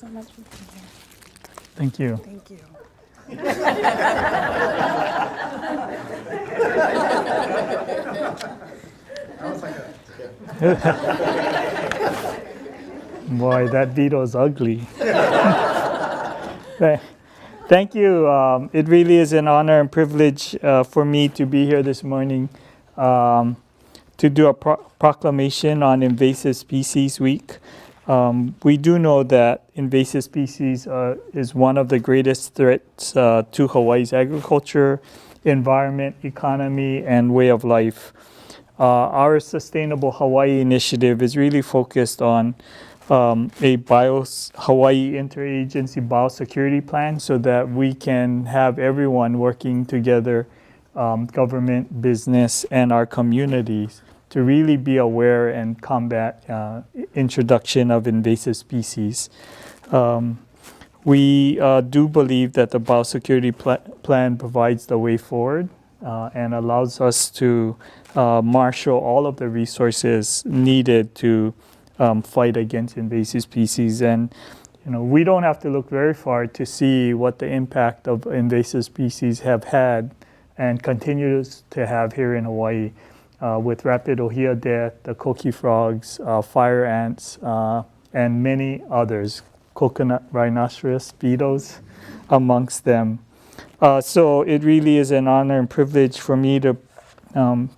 so much for being here. Thank you. Thank you. Boy, that veto's ugly. Thank you. It really is an honor and privilege for me to be here this morning to do a proclamation on Invasive Species Week. We do know that invasive species is one of the greatest threats to Hawaii's agriculture, environment, economy, and way of life. Our Sustainable Hawaii initiative is really focused on a Hawaii interagency biosecurity plan so that we can have everyone working together, government, business, and our communities to really be aware and combat introduction of invasive species. We do believe that the biosecurity plan provides the way forward and allows us to marshal all of the resources needed to fight against invasive species. And we don't have to look very far to see what the impact of invasive species have had and continues to have here in Hawaii with rapid ohia death, the coqui frogs, fire ants, and many others, coconut rhinoceros beetles amongst them. So it really is an honor and privilege for me to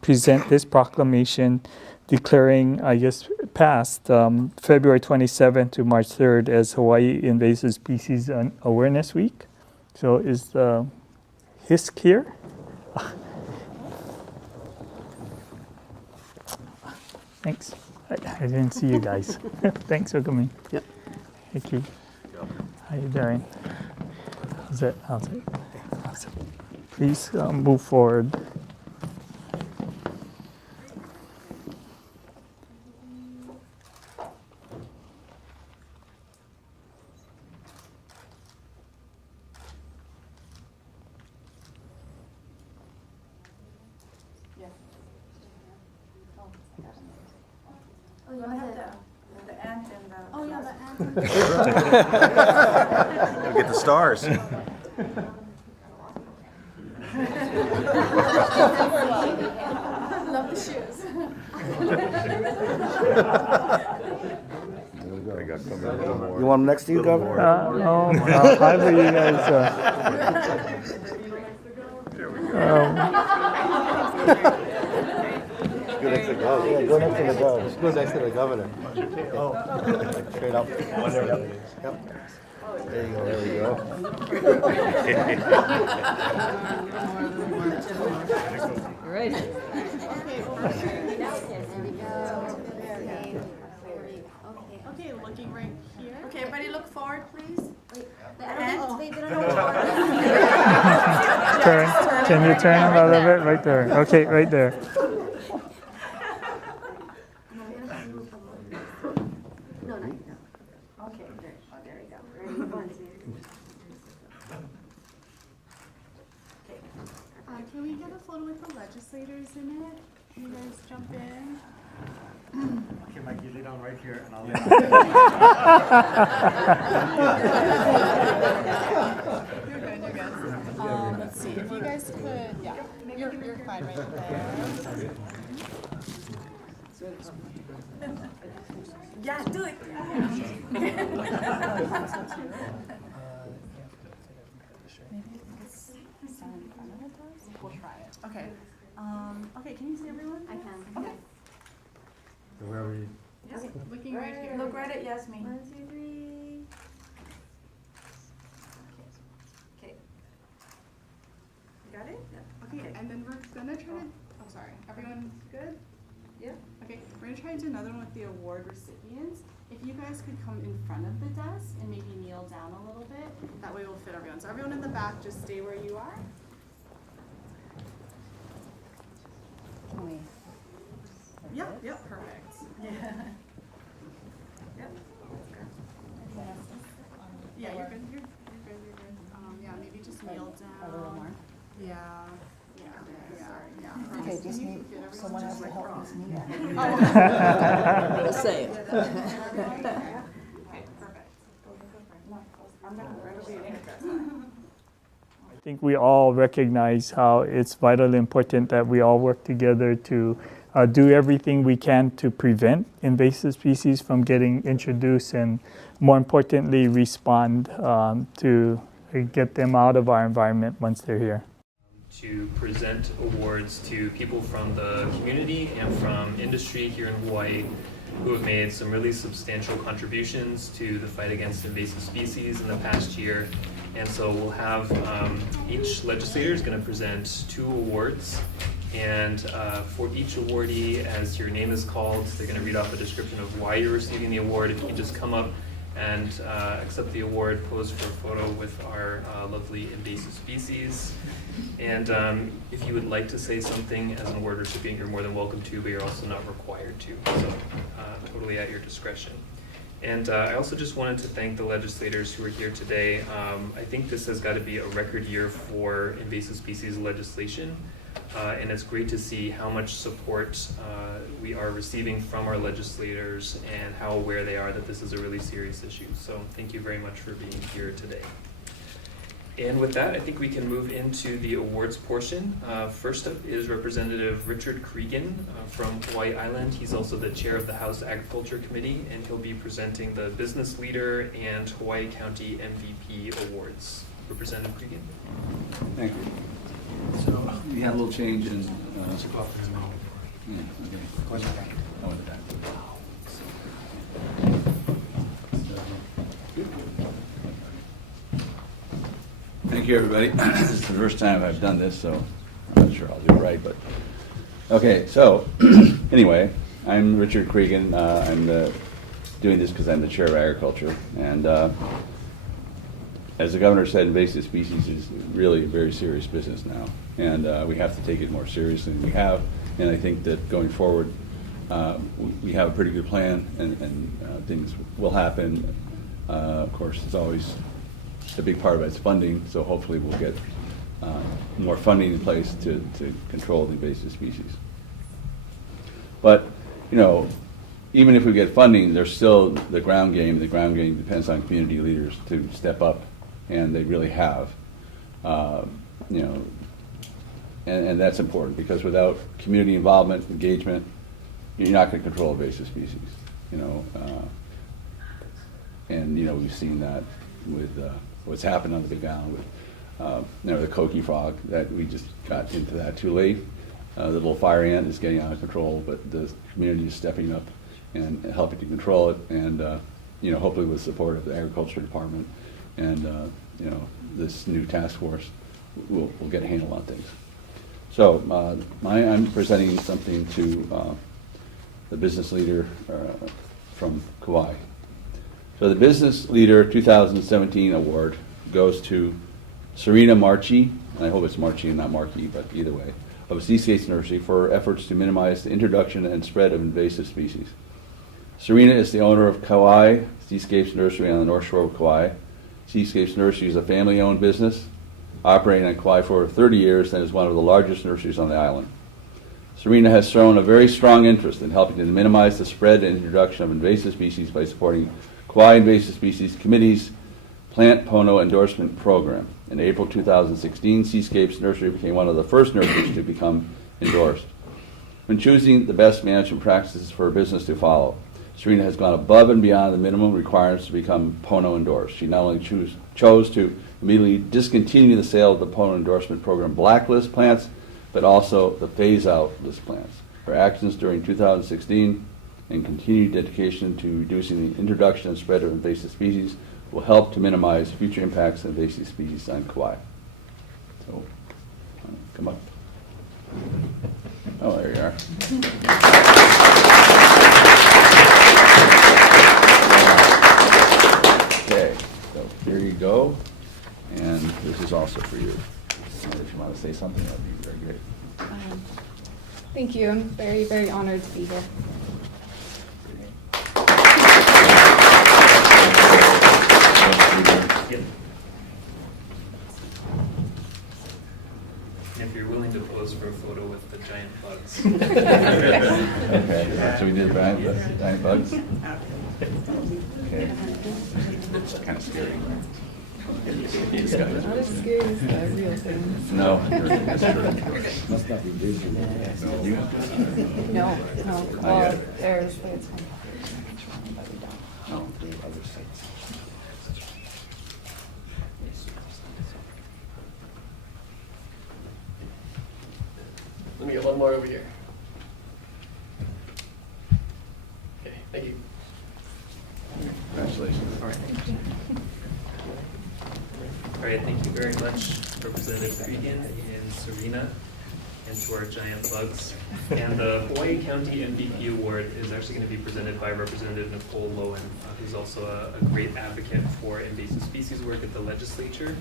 present this proclamation declaring, past February 27th to March 3rd as Hawaii Invasive Species Awareness Week. So is the HISC here? Thanks. I didn't see you guys. Thanks for coming. Yep. Thank you. How you doing? How's it? Please move forward. We'll get the stars. Love the shoes. You want them next to you, Governor? No, however you guys. Go next to the governor. Yeah, go next to the governor. Go next to the governor. Straight up. Yep. There you go. There you go. Great. Okay, looking right here. Okay, everybody look forward, please. Turn. Can you turn a little bit? Right there. Okay, right there. Can we get a photo with the legislators in it? Can you guys jump in? Okay, Mike, you lay down right here and I'll lay You're good, you're good. Let's see, if you guys could, yeah, you're fine right there. Yeah, do it. We'll try it. Okay. Okay, can you see everyone? I can. Okay. Where are we? Yep. Looking right here. Look right at Yasmin. 1, 2, 3. Okay. Got it? Okay, and then we're gonna try to, oh, sorry, everyone good? Yeah. Okay, we're gonna try to do another one with the award recipients. If you guys could come in front of the desk and maybe kneel down a little bit, that way we'll fit everyone. So everyone in the back, just stay where you are. Yep, perfect. Yeah. Yep. Yeah, you're good, you're good. Yeah, maybe just kneel down. A little more. Yeah. Okay, just need, someone has to help us kneel. We'll say it. Okay, perfect. I'm not right over here. I think we all recognize how it's vitally important that we all work together to do everything we can to prevent invasive species from getting introduced and, more importantly, respond to get them out of our environment once they're here. To present awards to people from the community and from industry here in Hawaii who have made some really substantial contributions to the fight against invasive species in the past year. And so we'll have each legislator is going to present 2 awards, and for each awardee, as your name is called, they're going to read off a description of why you're receiving the award. If you can just come up and accept the award, pose for a photo with our lovely invasive species. And if you would like to say something as an award recipient, you're more than welcome to, but you're also not required to, so totally at your discretion. And I also just wanted to thank the legislators who are here today. I think this has got to be a record year for invasive species legislation, and it's great to see how much support we are receiving from our legislators and how aware they are that this is a really serious issue. So thank you very much for being here today. And with that, I think we can move into the awards portion. First up is Representative Richard Cregan from Hawaii Island. He's also the chair of the House Agriculture Committee, and he'll be presenting the Business Leader and Hawaii County MVP awards. Representative Cregan. Thank you. So we had a little change in. Yeah, okay. Oh, in the back. Thank you, everybody. This is the first time I've done this, so I'm not sure I'll do it right, but okay. So anyway, I'm Richard Cregan. I'm doing this because I'm the chair of agriculture, and as the governor said, invasive species is really a very serious business now, and we have to take it more seriously than we have. And I think that going forward, we have a pretty good plan, and things will happen. Of course, it's always a big part of it's funding, so hopefully we'll get more funding in place to control the invasive species. But, you know, even if we get funding, there's still the ground game. The ground game depends on community leaders to step up, and they really have. You know, and that's important, because without community involvement, engagement, you're not going to control invasive species. You know, and you know, we've seen that with what's happened on the Big Island with you know, the coqui frog, that we just got into that too late. The little fire ant is getting out of control, but the community is stepping up and helping to control it, and you know, hopefully with support of the agriculture department and you know, this new task force, we'll get a handle on things. So I'm presenting something to the business leader from Kauai. So the Business Leader 2017 award goes to Serena Marchi, and I hope it's Marchi and not Markey, but either way, of Seascapes Nursery for efforts to minimize the introduction and spread of invasive species. Serena is the owner of Kauai Seascapes Nursery on the North Shore of Kauai. Seascapes Nursery is a family-owned business operating on Kauai for over 30 years and is one of the largest nurseries on the island. Serena has shown a very strong interest in helping to minimize the spread and introduction of invasive species by supporting Kauai Invasive Species Committee's Plant Pono Endorsement Program. In April 2016, Seascapes Nursery became one of the first nurseries to become endorsed. When choosing the best management practices for a business to follow, Serena has gone above and beyond the minimum requirements to become Pono endorsed. She not only chose to immediately discontinue the sale of the Pono Endorsement Program blacklist plants, but also the phase-out list plants. Her actions during 2016 and continued dedication to reducing the introduction and spread of invasive species will help to minimize future impacts of invasive species on Kauai. So, come up. Oh, there you are. Okay, so here you go, and this is also for you. And if you want to say something, that would be very great. Thank you. I'm very, very honored to be here. Yep. And if you're willing to pose for a photo with the giant bugs. Okay, so we did giant bugs? Okay. It's kind of scary. Not as scary as the real things. No. Must not be visual. No, no. Well, there's, it's fine. Let me get one more over here. Okay, thank you. Congratulations. All right. All right, thank you very much, Representative Cregan and Serena, and to our giant bugs. And the Hawaii County MVP Award is actually going to be presented by Representative Nicole Lowen, who's also a great advocate for invasive species work at the legislature.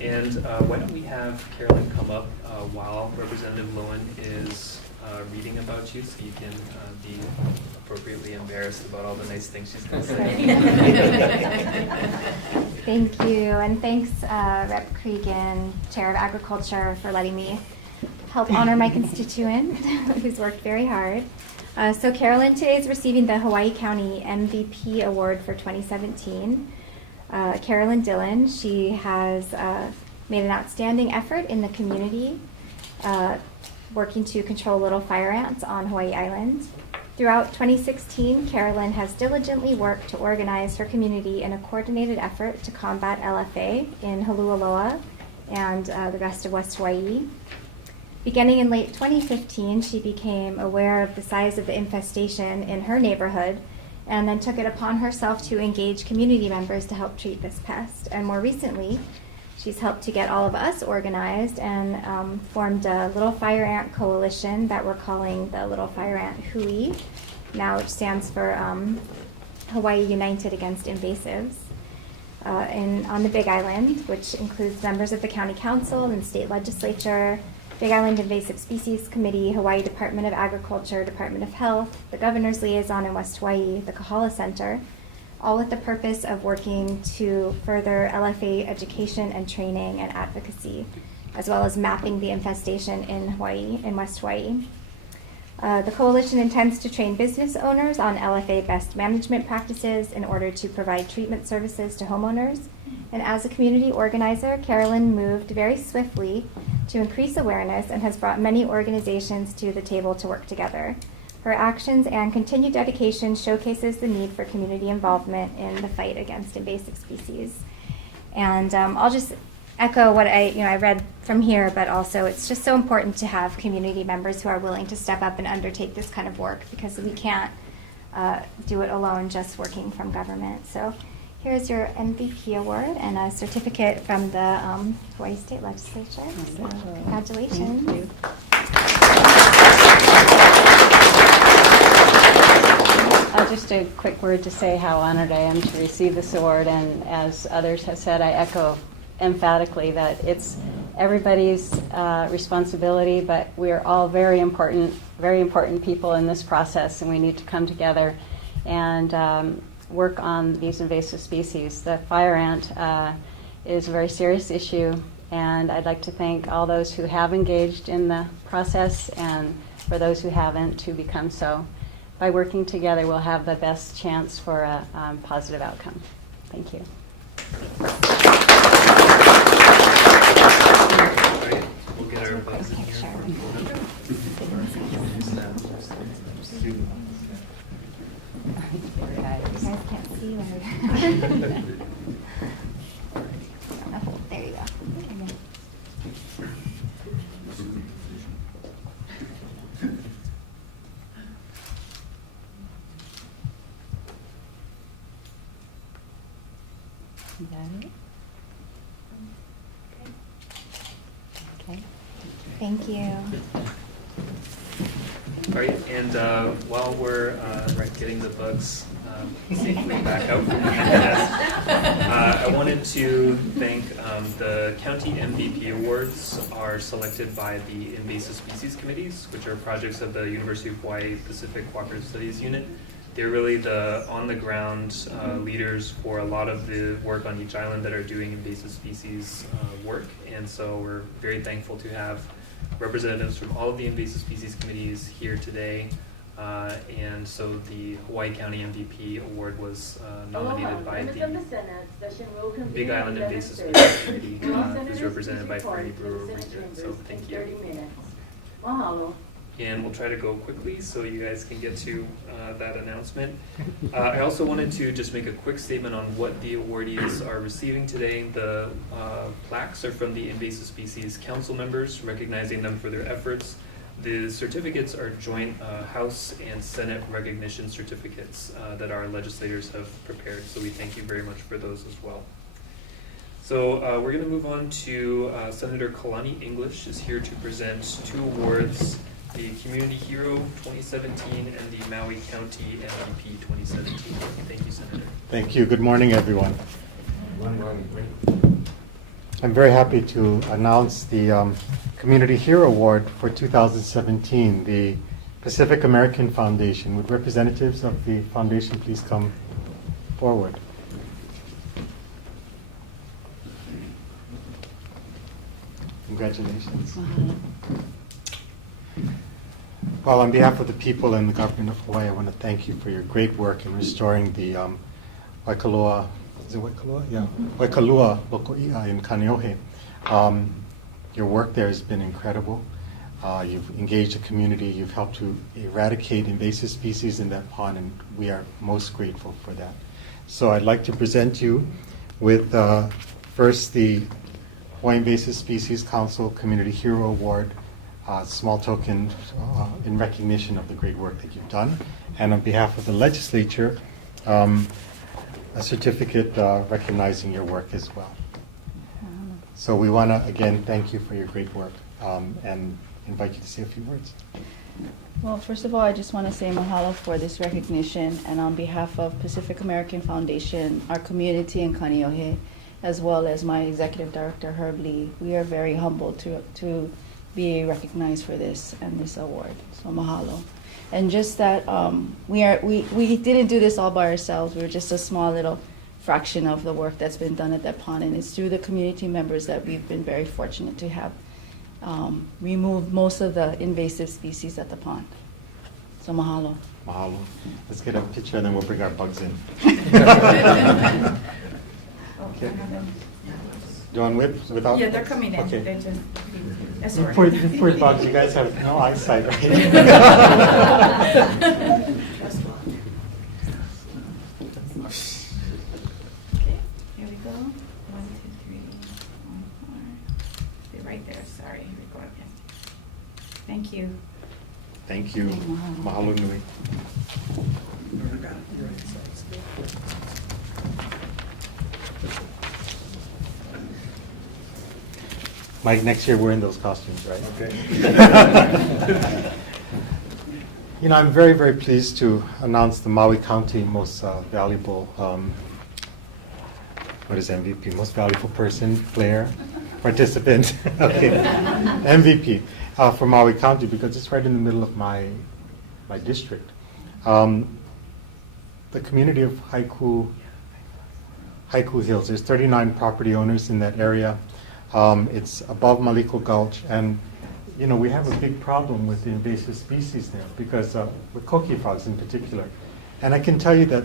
And why don't we have Carolyn come up while Representative Lowen is reading about you, so you can be appropriately embarrassed about all the nice things she's going to say. Thank you, and thanks Rep. Cregan, Chair of Agriculture, for letting me help honor my constituent who's worked very hard. So Carolyn today is receiving the Hawaii County MVP Award for 2017. Carolyn Dillon, she has made an outstanding effort in the community, working to control little fire ants on Hawaii Island. Throughout 2016, Carolyn has diligently worked to organize her community in a coordinated effort to combat LFA in Holualoa and the rest of West Hawaii. Beginning in late 2015, she became aware of the size of the infestation in her neighborhood and then took it upon herself to engage community members to help treat this pest. And more recently, she's helped to get all of us organized and formed a Little Fire Ant Coalition that we're calling the Little Fire Ant Hui, now which stands for Hawaii United Against Invasives. On the Big Island, which includes members of the County Council and State Legislature, Big Island Invasive Species Committee, Hawaii Department of Agriculture, Department of Health, the Governor's Liaison in West Hawaii, the Kahala Center, all with the purpose of working to further LFA education and training and advocacy, as well as mapping the infestation in Hawaii, in West Hawaii. The coalition intends to train business owners on LFA best management practices in order to provide treatment services to homeowners. And as a community organizer, Carolyn moved very swiftly to increase awareness and has brought many organizations to the table to work together. Her actions and continued dedication showcases the need for community involvement in the fight against invasive species. And I'll just echo what I read from here, but also it's just so important to have community members who are willing to step up and undertake this kind of work, because we can't do it alone just working from government. So here's your MVP award and a certificate from the Hawaii State Legislature. So congratulations. Thank you. Just a quick word to say how honored I am to receive this award, and as others have said, I echo emphatically that it's everybody's responsibility, but we're all very important people in this process, and we need to come together and work on these invasive species. The fire ant is a very serious issue, and I'd like to thank all those who have engaged in the process, and for those who haven't, to become so. By working together, we'll have the best chance for a positive outcome. Thank you. We'll get our bugs in here. You guys can't see very There you go. You got it? Okay. Thank you. All right, and while we're getting the bugs safely back out, I wanted to thank the County MVP Awards are selected by the Invasive Species Committees, which are projects of the University of Hawaii Pacific Cooperative Studies Unit. They're really the on-the-ground leaders for a lot of the work on each island that are doing invasive species work, and so we're very thankful to have representatives from all of the invasive species committees here today And so the Hawaii County MVP award was nominated by the Big Island Invasive Species Committee, who's represented by Franny Brewer over here. So thank you. Mahalo. And we'll try to go quickly so you guys can get to that announcement. I also wanted to just make a quick statement on what the awardees are receiving today. The plaques are from the Invasive Species Council members, recognizing them for their efforts. The certificates are joint House and Senate recognition certificates that our legislators have prepared, so we thank you very much for those as well. So we're going to move on to Senator Kalani English is here to present 2 awards, the Community Hero 2017 and the Maui County MVP 2017. Thank you, Senator. Thank you. Good morning, everyone. I'm very happy to announce the Community Hero Award for 2017. The Pacific American Foundation. Would representatives of the foundation please come forward? Congratulations. Well, on behalf of the people and the government of Hawaii, I want to thank you for your great work in restoring the Waikalua, is it Waikalua? Yeah, Waikalua Loko'i'a in Kaneohe. Your work there has been incredible. You've engaged the community, you've helped to eradicate invasive species in that pond, and we are most grateful for that. So I'd like to present you with first the Hawaii Invasive Species Council Community Hero Award, small token in recognition of the great work that you've done. And on behalf of the legislature, a certificate recognizing your work as well. So we want to, again, thank you for your great work and invite you to say a few words. Well, first of all, I just want to say mahalo for this recognition, and on behalf of Pacific American Foundation, our community in Kaneohe, as well as my executive director, Herb Lee, we are very humbled to be recognized for this and this award. So mahalo. And just that we didn't do this all by ourselves. We were just a small little fraction of the work that's been done at that pond, and it's through the community members that we've been very fortunate to have removed most of the invasive species at the pond. So mahalo. Mahalo. Let's get a picture and then we'll bring our bugs in. Okay. Do you want whip without? Yeah, they're coming in. Okay. They just Poor bugs, you guys have no eyesight, right? Okay, here we go. 1, 2, 3, 1, 4. They're right there. Sorry, here we go again. Thank you. Thank you. Mahalo nui. Mike, next year we're in those costumes, right? Okay. You know, I'm very, very pleased to announce the Maui County most valuable, what is MVP? Most valuable person, player, participant, okay, MVP for Maui County, because it's right in the middle of my district. The community of Haiku Hills, there's 39 property owners in that area. It's above Maliko Gulch, and you know we have a big problem with the invasive species there because with coqui frogs in particular. And I can tell you that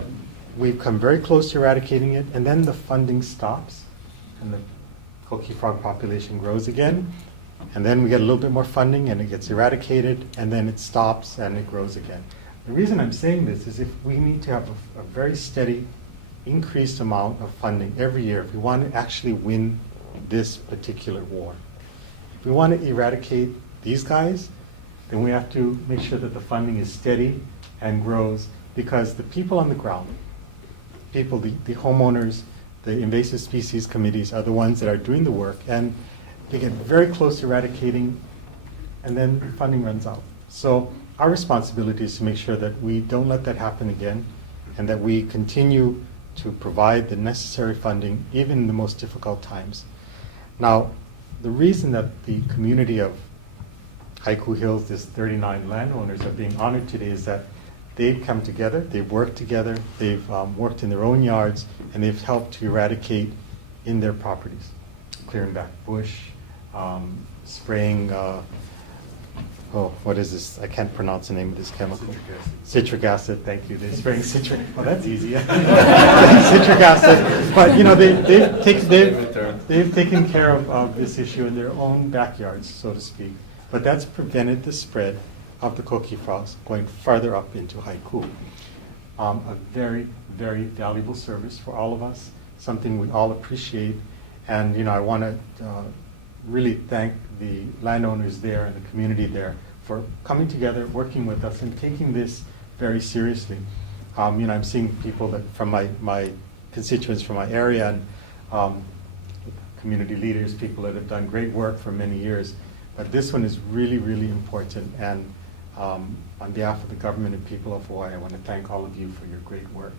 we've come very close to eradicating it, and then the funding stops, and the coqui frog population grows again, and then we get a little bit more funding, and it gets eradicated, and then it stops and it grows again. The reason I'm saying this is if we need to have a very steady, increased amount of funding every year if we want to actually win this particular war. If we want to eradicate these guys, then we have to make sure that the funding is steady and grows, because the people on the ground, the homeowners, the invasive species committees are the ones that are doing the work, and they get very close to eradicating, and then funding runs out. So our responsibility is to make sure that we don't let that happen again, and that we continue to provide the necessary funding even in the most difficult times. Now, the reason that the community of Haiku Hills, this 39 landowners, are being honored today is that they've come together, they've worked together, they've worked in their own yards, and they've helped to eradicate in their properties, clearing back bush, spraying oh, what is this? I can't pronounce the name of this chemical. Citric acid, thank you. They're spraying citric, well, that's easy. Citric acid, but you know, they've taken care of this issue in their own backyards, so to speak. But that's prevented the spread of the coqui frogs going farther up into Haiku. A very, very valuable service for all of us, something we all appreciate. And you know, I want to really thank the landowners there and the community there for coming together, working with us, and taking this very seriously. You know, I'm seeing people that from my constituents from my area and community leaders, people that have done great work for many years. But this one is really, really important. And on behalf of the government and people of Hawaii, I want to thank all of you for your great work.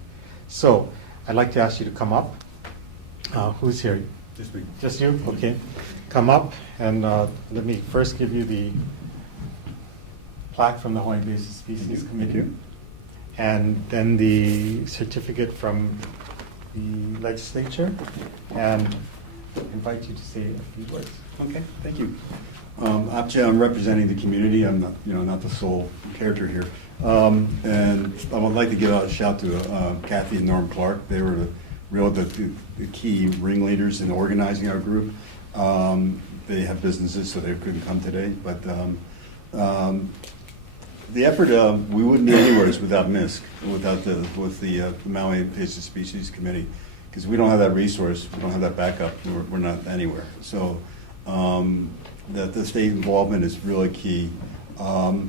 So I'd like to ask you to come up. Who's here? Just you? Okay. Come up, and let me first give you the plaque from the Hawaii Invasive Species Committee, and then the certificate from the legislature, and invite you to say a few words. Okay, thank you. Actually, I'm representing the community. I'm not, not the sole character here. And I would like to give out a shout to Kathy and Norm Clark. They were the key ringleaders in organizing our group. They have businesses, so they couldn't come today. But the effort, we wouldn't be anywhere without MISC, with the Maui Invasive Species Committee, because we don't have that resource, we don't have that backup. We're not anywhere. So that the state involvement is really key. I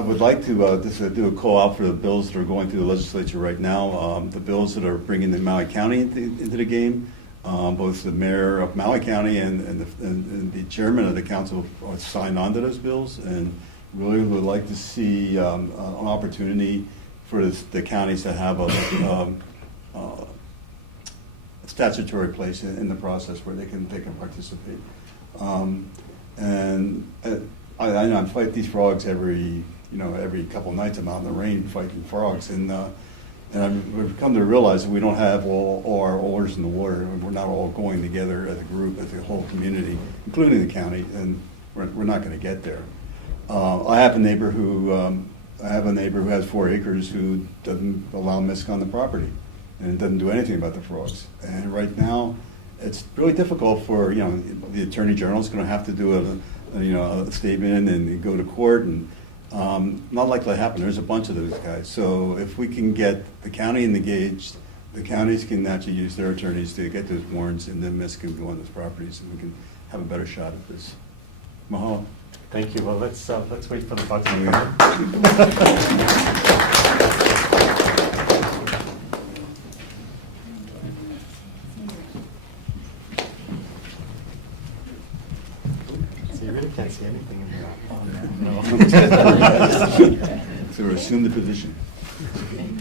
would like to just do a call out for the bills that are going through the legislature right now. The bills that are bringing the Maui County into the game. Both the mayor of Maui County and the chairman of the council are signed on to those bills, and really would like to see an opportunity for the counties to have a statutory place in the process where they can participate. And I know I fight these frogs every couple of nights. I'm out in the rain fighting frogs, and we've come to realize that we don't have all our oars in the water. We're not all going together as a group, as a whole community, including the county, and we're not going to get there. I have a neighbor who has 4 acres who doesn't allow MISC on the property, and doesn't do anything about the frogs. And right now, it's really difficult for the Attorney General is going to have to do a statement and go to court, and not likely to happen. There's a bunch of those guys. So if we can get the county engaged, the counties can actually use their attorneys to get those warrants, and then MISC can go on those properties, and we can have a better shot at this. Mahalo. Thank you. Well, let's wait for the bugs. So you really can't see anything in there. Oh, no. So assume the position.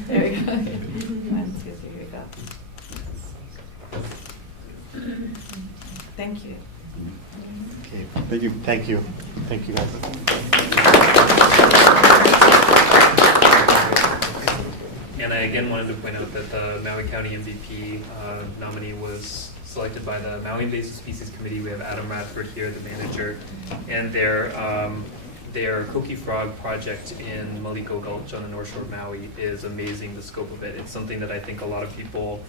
There we go. Here we go. Thank you. Okay. Thank you. Thank you. Thank you, guys. And I again wanted to point out that the Maui County MVP nominee was selected by the Maui Invasive Species Committee. We have Adam Radford here, the manager, and their coqui frog project in Maliko Gulch on the North Shore of Maui is amazing, the scope of it. It's something that I think a lot of people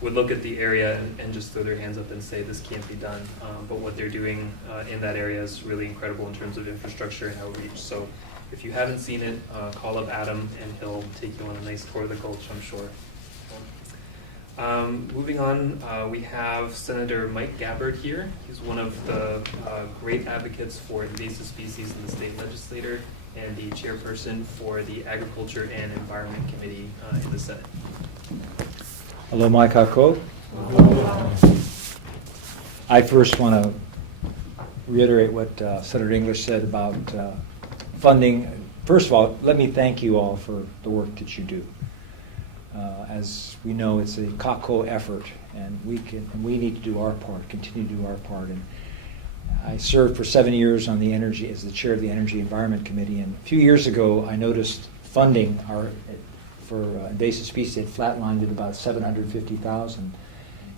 would look at the area and just throw their hands up and say this can't be done. But what they're doing in that area is really incredible in terms of infrastructure and outreach. So if you haven't seen it, call up Adam and he'll take you on a nice tour of the gulch, I'm sure. Moving on, we have Senator Mike Gabbard here. He's one of the great advocates for invasive species in the state legislature and the chairperson for the Agriculture and Environment Committee in the Senate. Hello, Mike Kako. I first want to reiterate what Senator English said about funding. First of all, let me thank you all for the work that you do. As we know, it's a Kako effort, and we need to do our part, continue to do our part. And I served for 7 years on the energy as the chair of the Energy Environment Committee. And a few years ago, I noticed funding for invasive species had flatlined at about $750,000,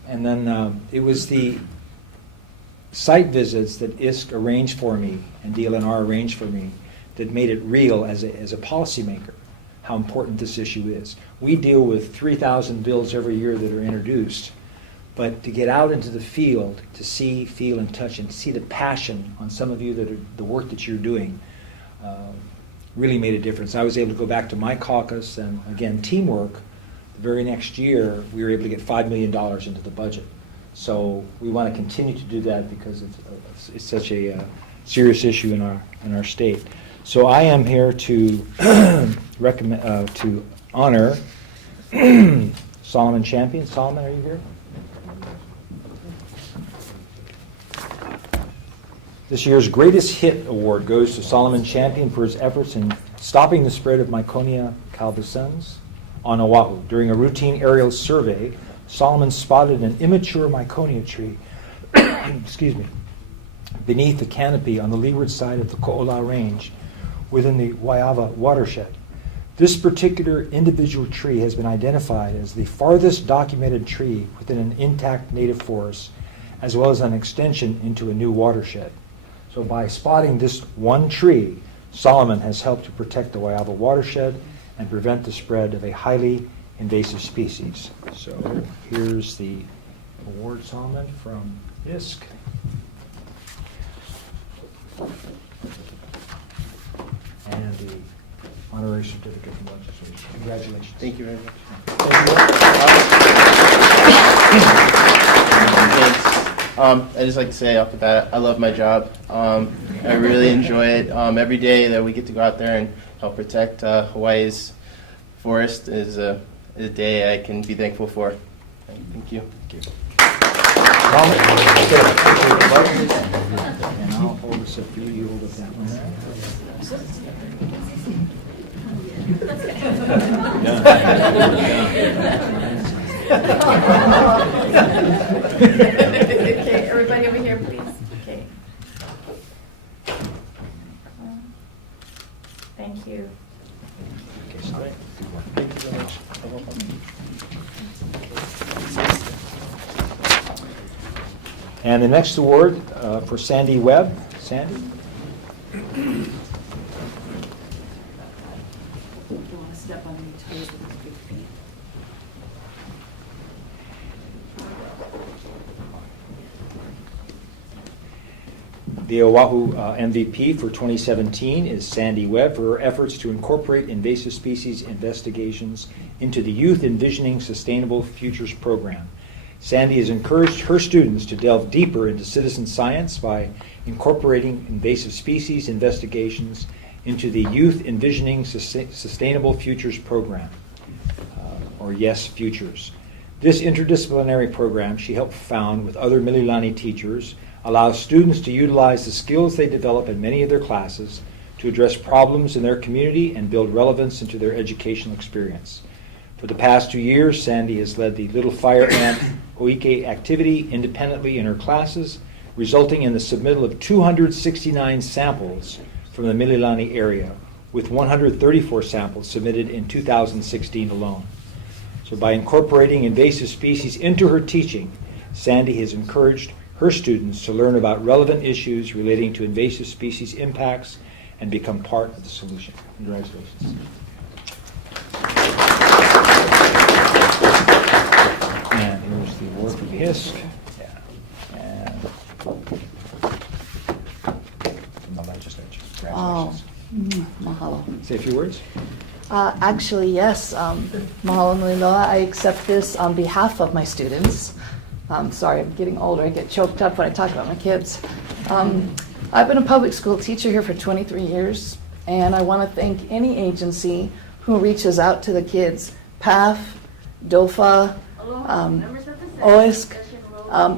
and then it was the site visits that ISK arranged for me and DLNR arranged for me that made it real as a policymaker, how important this issue is. We deal with 3,000 bills every year that are introduced, but to get out into the field, to see, feel, and touch, and see the passion on some of you that are the work that you're doing, really made a difference. I was able to go back to my caucus, and again, teamwork. The very next year, we were able to get $5 million into the budget. So we want to continue to do that because it's such a serious issue in our state. So I am here to recommend to honor Solomon Champion. Solomon, are you here? This year's Greatest Hit Award goes to Solomon Champion for his efforts in stopping the spread of Myconia calbescens on Oahu. During a routine aerial survey, Solomon spotted an immature Myconia tree excuse me, beneath the canopy on the leeward side of the Ko'ola Range within the Waiava watershed. This particular individual tree has been identified as the farthest documented tree within an intact native forest, as well as an extension into a new watershed. So by spotting this one tree, Solomon has helped to protect the Waiava watershed and prevent the spread of a highly invasive species. So here's the award, Solomon, from ISK. And the honorary certificate from legislation. Congratulations. Thank you very much. Thank Thanks. I just like to say off the bat, I love my job. I really enjoy it. Every day that we get to go out there and help protect Hawaii's forest is a day I can be thankful for. Thank you. Thank you. And I'll hold this up for you. You hold up that one Okay, everybody over here, please. Okay. Thank you. Okay, sorry. Good work. Thank you very much. And the next award for Sandy Webb. Sandy? You want to step on your toes with his big feet. The Oahu MVP for 2017 is Sandy Webb for her efforts to incorporate invasive species investigations into the Youth Envisioning Sustainable Futures program. Sandy has encouraged her students to delve deeper into citizen science by incorporating invasive species investigations into the Youth Envisioning Sustainable Futures program, or YES Futures. This interdisciplinary program she helped found with other Mililani teachers allows students to utilize the skills they develop in many of their classes to address problems in their community and build relevance into their educational experience. For the past 2 years, Sandy has led the Little Fire Ant Hoike activity independently in her classes, resulting in the submittal of 269 samples from the Mililani area, with 134 samples submitted in 2016 alone. So by incorporating invasive species into her teaching, Sandy has encouraged her students to learn about relevant issues relating to invasive species impacts and become part of the solution. Congratulations. And here's the award from HISC. Yeah. And from the legislature. Congratulations. Mahalo. Say a few words. Actually, yes. Mahalo nui loa. I accept this on behalf of my students. Sorry, I'm getting older. I get choked up when I talk about my kids. I've been a public school teacher here for 23 years, and I want to thank any agency who reaches out to the kids. PAF, DOFA, OISC.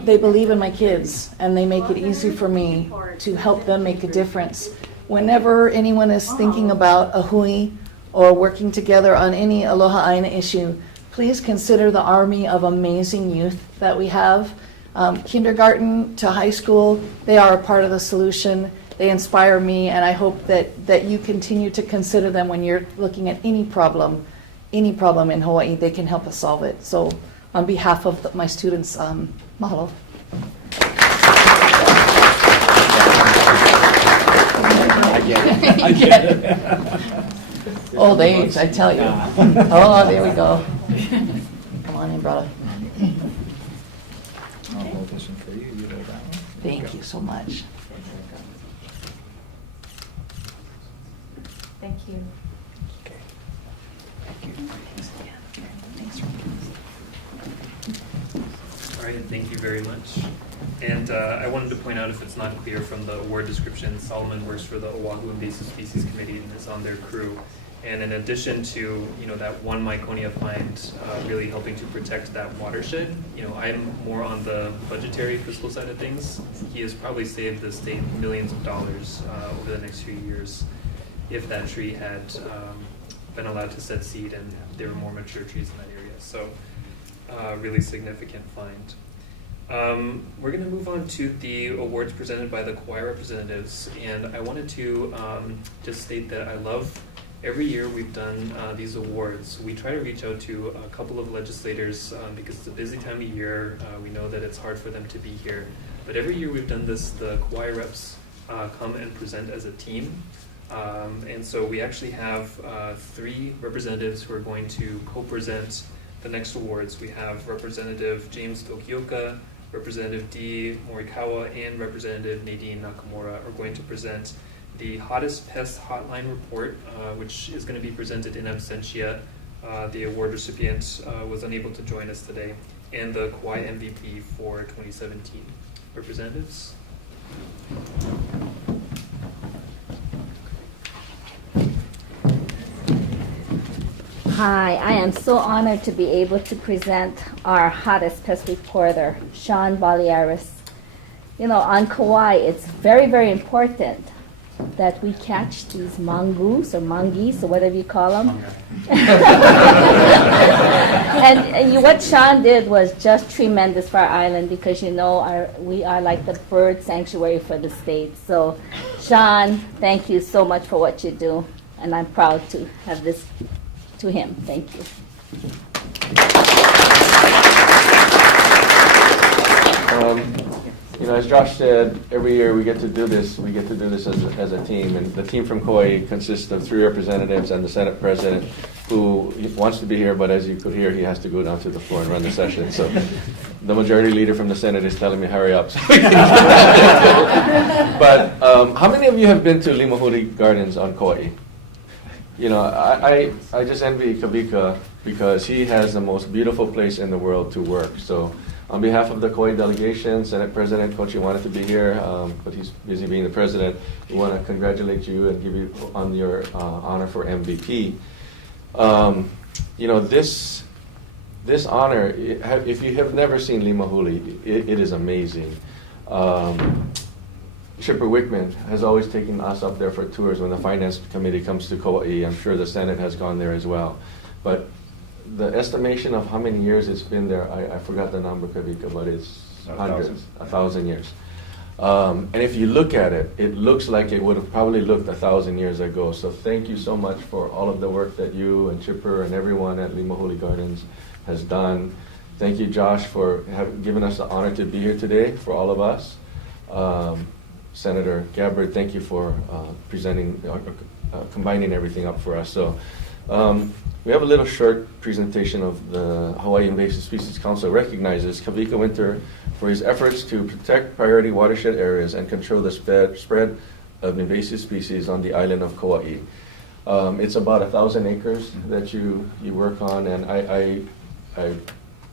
They believe in my kids, and they make it easy for me to help them make a difference. Whenever anyone is thinking about a hui or working together on any Aloha Aina issue, please consider the army of amazing youth that we have. Kindergarten to high school, they are a part of the solution. They inspire me, and I hope that you continue to consider them when you're looking at any problem in Hawaii. They can help us solve it. So on behalf of my students, mahalo. get I get it. Old age, I tell you. Oh, there we go. Come on in, brother. I'll hold this one for you. You hold that one. Thank you so much. Thank you. Okay. All right, thank you very much. And I wanted to point out, if it's not clear from the award description, Solomon works for the Oahu Invasive Species Committee and is on their crew. And in addition to, that one Myconia find really helping to protect that watershed, I'm more on the budgetary fiscal side of things. He has probably saved the state millions of dollars over the next few years if that tree had been allowed to set seed and there were more mature trees in that area. So really significant find. We're going to move on to the awards presented by the Kauai representatives, and I wanted to just state that I love every year we've done these awards. We try to reach out to a couple of legislators because it's a busy time of year. We know that it's hard for them to be here, but every year we've done this, the Kauai reps come and present as a team. And so we actually have 3 representatives who are going to co-present the next awards. We have Representative James Tokioka, Representative Dee Morikawa, and Representative Nadine Nakamura are going to present the Hottest Pest Hotline Report, which is going to be presented in absentia. The award recipient was unable to join us today, and the Kauai MVP for 2017. Representatives? Hi, I am so honored to be able to present our hottest pest reporter, Sean Balearis. On Kauai, it's very, very important that we catch these mongoose or mongeese or whatever you call them. and what Sean did was just tremendous for our island because we are like the bird sanctuary for the state. So Sean, thank you so much for what you do, and I'm proud to have this to him. Thank you. As Josh said, every year we get to do this. We get to do this as a team, and the team from Kauai consists of 3 representatives and the Senate President, who wants to be here, but as you could hear, he has to go down to the floor and run the session. So the majority leader from the Senate is telling me, hurry up. But how many of you have been to Limahuli Gardens on Kauai? I just envy Kavika because he has the most beautiful place in the world to work. So on behalf of the Kauai delegation, Senate President Kochi wanted to be here, but he's busy being the president. We want to congratulate you and give you on your honor for MVP. This honor, if you have never seen Limahuli, it is amazing. Chipper Wickman has always taken us up there for tours when the Finance Committee comes to Kauai. I'm sure the Senate has gone there as well. But the estimation of how many years it's been there, I forgot the number, Kavika, but it's hundreds, 1,000 years. And if you look at it, it looks like it would have probably looked 1,000 years ago. So thank you so much for all of the work that you and Chipper and everyone at Limahuli Gardens has done. Thank you, Josh, for giving us the honor to be here today for all of us. Senator Gabbard, thank you for presenting, combining everything up for us. So we have a little short presentation of the Hawaii Invasive Species Council recognizes Kavika Winter for his efforts to protect priority watershed areas and control the spread of invasive species on the island of Kauai. It's about 1,000 acres that you work on, and I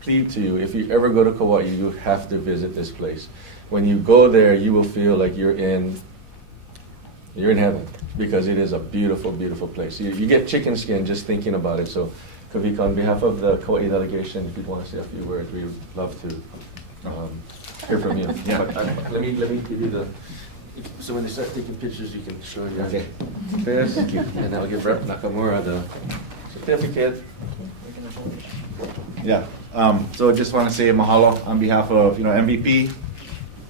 plead to you, if you ever go to Kauai, you have to visit this place. When you go there, you will feel like you're in heaven, because it is a beautiful, beautiful place. You get chicken skin just thinking about it. So, Kavika, on behalf of the Kauai delegation, if you want to say a few words, we would love to hear from you. Yeah. But, let me give you the. So when they start taking pictures, you can show your Okay. face, and I'll give Rep Nakamura the certificate. Yeah. So just want to say mahalo on behalf of MVP.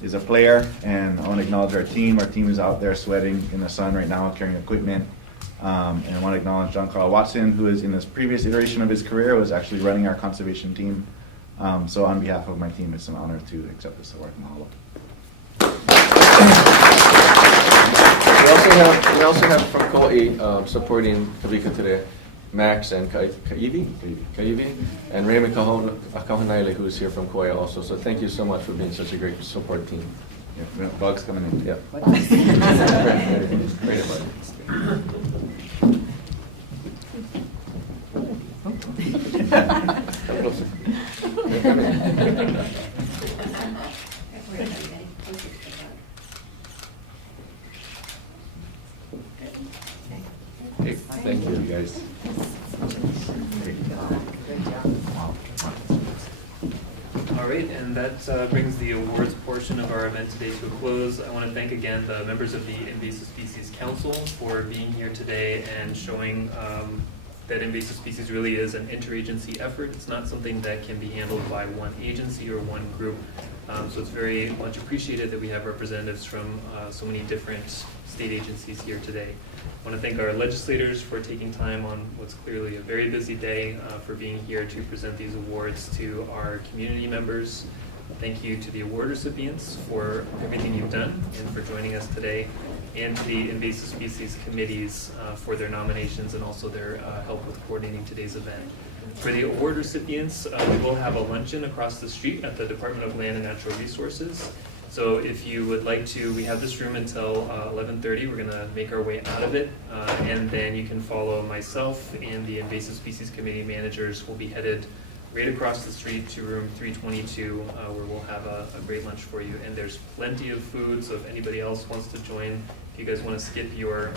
Is a player, and I want to acknowledge our team. Our team is out there sweating in the sun right now, carrying equipment. And I want to acknowledge John Carl Watson, who is in this previous iteration of his career, was actually running our conservation team. So on behalf of my team, it's an honor to accept this award. Mahalo. We also have from Kauai supporting Kavika today, Max and Kaivi, and Raymond Kahonaile, who is here from Kauai also. So thank you so much for being such a great support team. Yeah, we have bugs coming in. Yeah. Great bug. Come closer. They're coming. Hey, thank you, guys. All right, and that brings the awards portion of our event today to a close. I want to thank again the members of the Invasive Species Council for being here today and showing that invasive species really is an interagency effort. It's not something that can be handled by one agency or one group. So it's very much appreciated that we have representatives from so many different state agencies here today. I want to thank our legislators for taking time on what's clearly a very busy day for being here to present these awards to our community members. Thank you to the award recipients for everything you've done and for joining us today, and to the invasive species committees for their nominations and also their help with coordinating today's event. For the award recipients, we will have a luncheon across the street at the Department of Land and Natural Resources. So if you would like to, we have this room until 11:30. We're going to make our way out of it, and then you can follow myself and the Invasive Species Committee managers. Will be headed right across the street to room 322, where we'll have a great lunch for you. And there's plenty of food, so if anybody else wants to join, if you guys want to skip your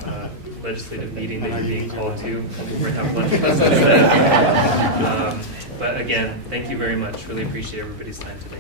legislative meeting that you're being called to, we're going to have lunch with us instead. But again, thank you very much. Really appreciate everybody's time today.